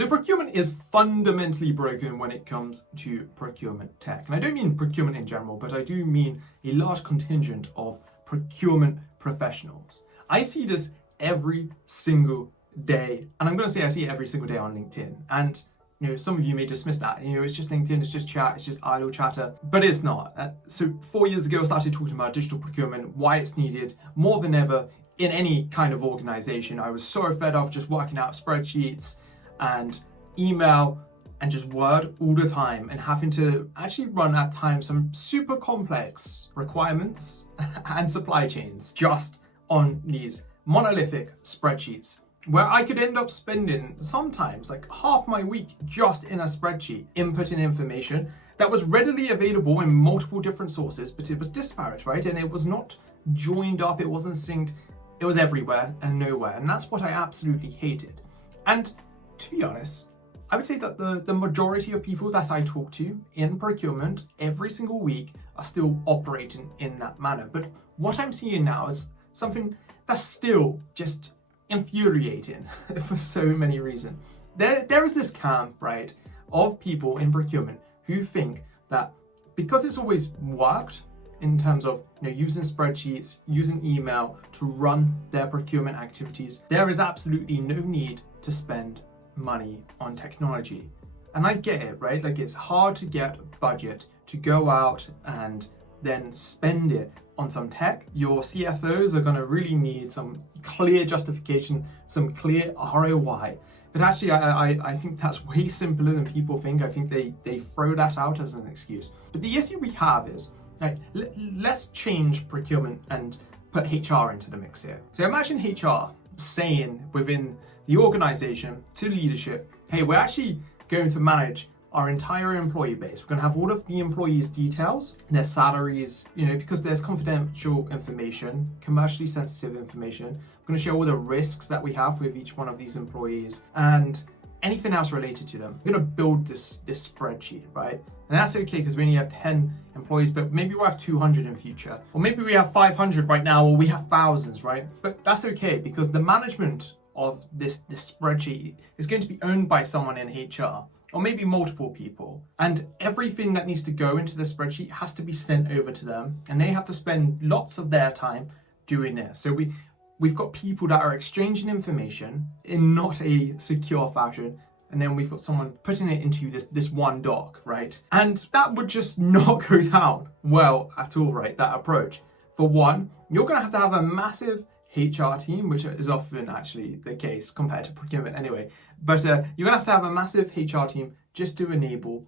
So procurement is fundamentally broken when it comes to procurement tech. And I don't mean procurement in general, but I do mean a large contingent of procurement professionals. I see this every single day. And I'm going to say I see it every single day on LinkedIn. And some of you may dismiss that. It's just LinkedIn, it's just chat, it's just idle chatter. But it's not. So 4 years ago, I started talking about digital procurement, why it's needed more than ever in any kind of organization. I was so fed up just working out spreadsheets and email and just Word all the time and having to actually run at times some super complex requirements and supply chains just on these monolithic spreadsheets, where I could end up spending sometimes like half my week just in a spreadsheet, inputting information that was readily available in multiple different sources, but it was disparate, right? And it was not joined up, it wasn't synced, it was everywhere and nowhere. And that's what I absolutely hated. And to be honest, I would say that the majority of people that I talk to in procurement every single week are still operating in that manner. But what I'm seeing now is something that's still just infuriating for so many reasons. There is this camp, right, of people in procurement who think that because it's always worked in terms of using spreadsheets, using email to run their procurement activities, there is absolutely no need to spend money on technology. And I get it, right? Like, it's hard to get budget to go out and then spend it on some tech. Your CFOs are going to really need some clear justification, some clear ROI. But actually, I think that's way simpler than people think. I think they throw that out as an excuse. But the issue we have is, right, let's change procurement and put HR into the mix here. So imagine HR saying within the organization to leadership, hey, we're actually going to manage our entire employee base. We're going to have all of the employees' details, their salaries, because there's confidential information, commercially sensitive information. We're going to show all the risks that we have with each one of these employees and anything else related to them. We're going to build this spreadsheet, right? And that's okay because we only have 10 employees, but maybe we'll have 200 in future. Or maybe we have 500 right now, or we have thousands, right? But that's okay because the management of this spreadsheet is going to be owned by someone in HR, or maybe multiple people. And everything that needs to go into the spreadsheet has to be sent over to them, and they have to spend lots of their time doing this. So we've got people that are exchanging information in not a secure fashion, and then we've got someone putting it into this one doc, right? And that would just not go down well at all, right? That approach. For one, you're gonna have to have a massive HR team, which is often actually the case compared to procurement anyway. But you're gonna have to have a massive HR team just to enable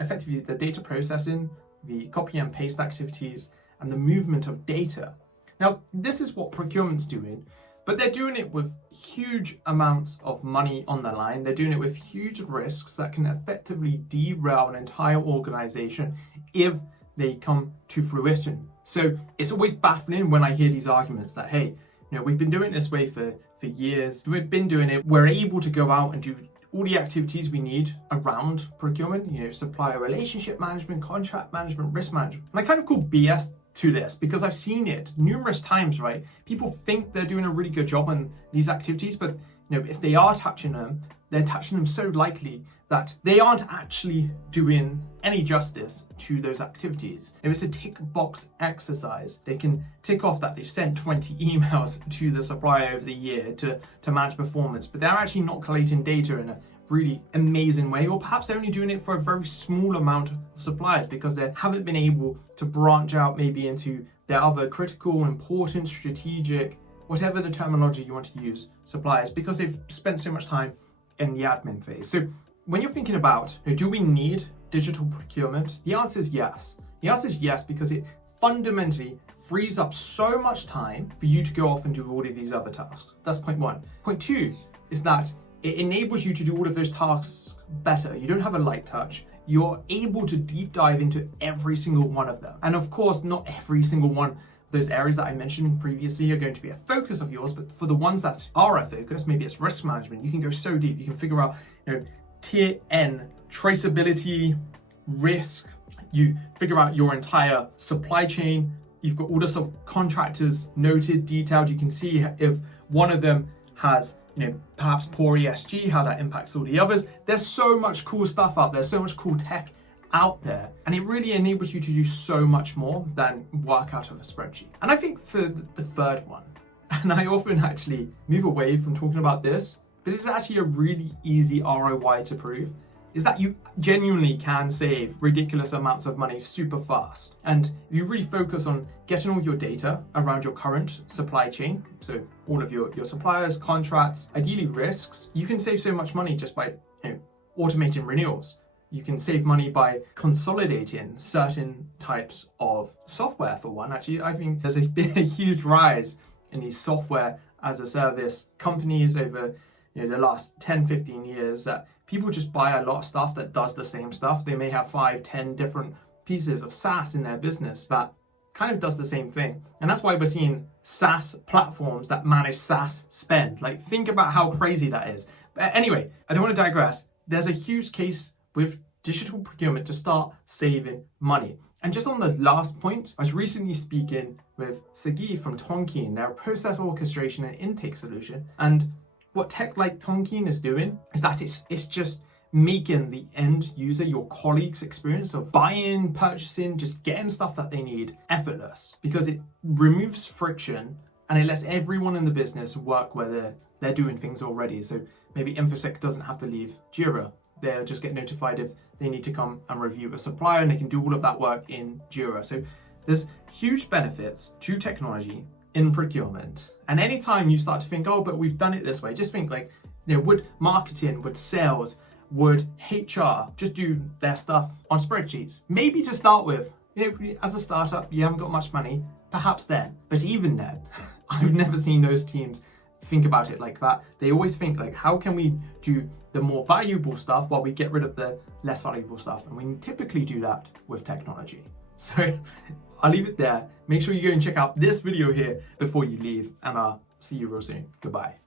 effectively the data processing, the copy and paste activities, and the movement of data. Now, this is what procurement's doing, but they're doing it with huge amounts of money on the line. They're doing it with huge risks that can effectively derail an entire organization if they come to fruition. So it's always baffling when I hear these arguments that, hey, we've been doing it this way for years. We've been doing it. We're able to go out and do all the activities we need around procurement, supplier relationship management, contract management, risk management. And I kind of call BS to this because I've seen it numerous times, right? People think they're doing a really good job on these activities, but if they are touching them, they're touching them so lightly that they aren't actually doing any justice to those activities. If it's a tick box exercise, they can tick off that they've sent 20 emails to the supplier over the year to manage performance, but they're actually not collating data in a really amazing way, or perhaps they're only doing it for a very small amount of suppliers because they haven't been able to branch out maybe into their other critical, important, strategic, whatever the terminology you want to use, suppliers, because they've spent so much time in the admin phase. So when you're thinking about, do we need digital procurement? The answer is yes. The answer is yes, because it fundamentally frees up so much time for you to go off and do all of these other tasks. That's point one. Point two is that it enables you to do all of those tasks better. You don't have a light touch. You're able to deep dive into every single one of them. And of course, not every single one of those areas that I mentioned previously are going to be a focus of yours, but for the ones that are a focus, maybe it's risk management, you can go so deep. You can figure out, tier N, traceability, risk. You figure out your entire supply chain. You've got all the subcontractors noted, detailed. You can see if one of them has perhaps poor ESG, how that impacts all the others. There's so much cool stuff out there, so much cool tech out there, and it really enables you to do so much more than work out of a spreadsheet. And I think for the third one, and I often actually move away from talking about this, but it's actually a really easy ROI to prove, is that you genuinely can save ridiculous amounts of money super fast. And if you really focus on getting all your data around your current supply chain, so all of your suppliers, contracts, ideally risks, you can save so much money just by automating renewals. You can save money by consolidating certain types of software, for one. Actually, I think there's been a huge rise in these software as a service companies over the last 10, 15 years, that people just buy a lot of stuff that does the same stuff. They may have 5, 10 different pieces of SaaS in their business that kind of does the same thing. And that's why we're seeing SaaS platforms that manage SaaS spend. Like, think about how crazy that is. But anyway, I don't want to digress. There's a huge case with digital procurement to start saving money. And just on the last point, I was recently speaking with Sagi from Tonkean, their process orchestration and intake solution. And what tech like Tonkean is doing is that it's just making the end user, your colleagues' experience of buying, purchasing, just getting stuff that they need effortless, because it removes friction and it lets everyone in the business work where they're doing things already. So maybe InfoSec doesn't have to leave Jira. They'll just get notified if they need to come and review a supplier, and they can do all of that work in Jira. So there's huge benefits to technology in procurement. And anytime you start to think, oh, but we've done it this way, just think like, would marketing, would sales, would HR just do their stuff on spreadsheets? Maybe to start with, as a startup, you haven't got much money, perhaps then. But even then, I've never seen those teams think about it like that. They always think like, how can we do the more valuable stuff while we get rid of the less valuable stuff? And we typically do that with technology. So I'll leave it there. Make sure you go and check out this video here before you leave, and I'll see you real soon. Goodbye.